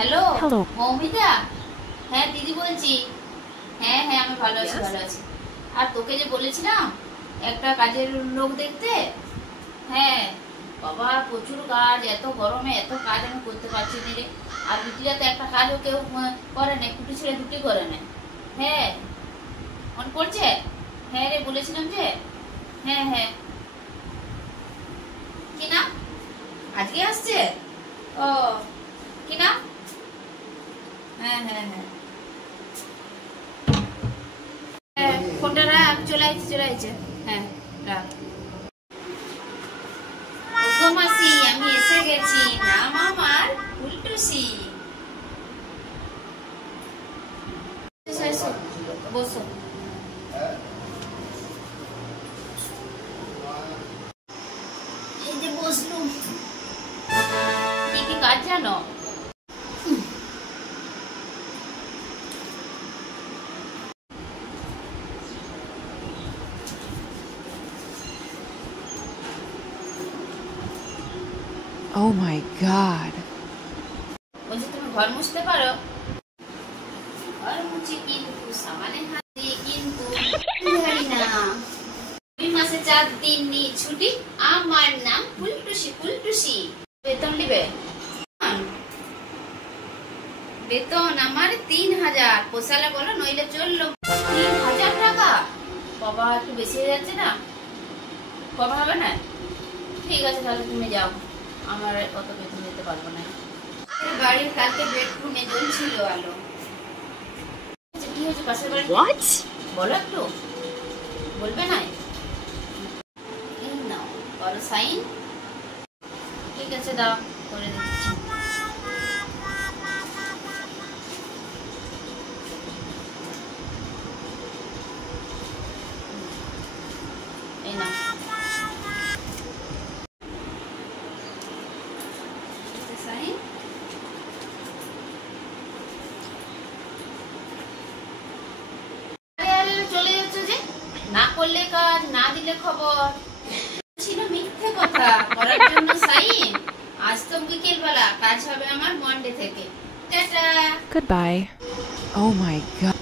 Hello hello Moumita. হ্যাঁ দিদি বলছি। হ্যাঁ হ্যাঁ আমি ভালো আছি ভালো আছি। আর তোকে যে বলেছিলাম একটা কাজের লোক দেখতে, হ্যাঁ বাবা প্রচুর কাজ, এত গরমে এত কাজ আমি করতে পারছি না রে। আর বিটিরা তো একটা কাজও কেউ করে না, কুটি ছেড়ে দুটি করে না। হ্যাঁ মনে পড়ছে? হ্যাঁ রে বলেছিলাম যে। হ্যাঁ হ্যাঁ কি না আজকে আসছে? ও কি না? হ্যাঁ হ্যাঁ হ্যাঁ ফোনটা রাখ, চলে আসছে চলে আসছে। হ্যাঁ রাখ। গো মাসি আমি এসে গেছি, নাম আমার ফুলটুসি। এসো এসো বসো। এই যে বসলুম। কি কি কাজ জানো? Oh my god. বলছি তুমি ঘর মুছতে পারো? ঘর মুছি কিন্তু সামানের হাত দিয়ে, কিন্তু জানি না। 2 মাসে 4 দিন নি ছুটি, আমার নাম ফুলটুসি ফুলটুসি। বেতন নিবে? বেতন আমার 3000। পোষালে বলো, নইলে চললো। 3000 টাকা? বাবা একটু বেশি হয়ে যাচ্ছে না? কম হবে না? ঠিক আছে তাহলে তুমি যাও, আমার অত বেতন দিতে পারবো না। বাড়ির কালকে বেডরুমে জ্বলছিল আলো। কি হয়েছে পাশের বাড়ি? What? বলো একটু, বলবে না? এই নাও করো সাইন। ঠিক আছে দাও, করে দিচ্ছি। এই নাও সাইন। চলে যাচ্ছ যে, না করলে কাজ, না দিলে খবর। ছিল মিথ্যে কথা করার জন্য সাইন। আজ তো বিকেল বেলা, কাজ হবে আমার মন্ডে থেকে। Tata. Goodbye. Oh my god.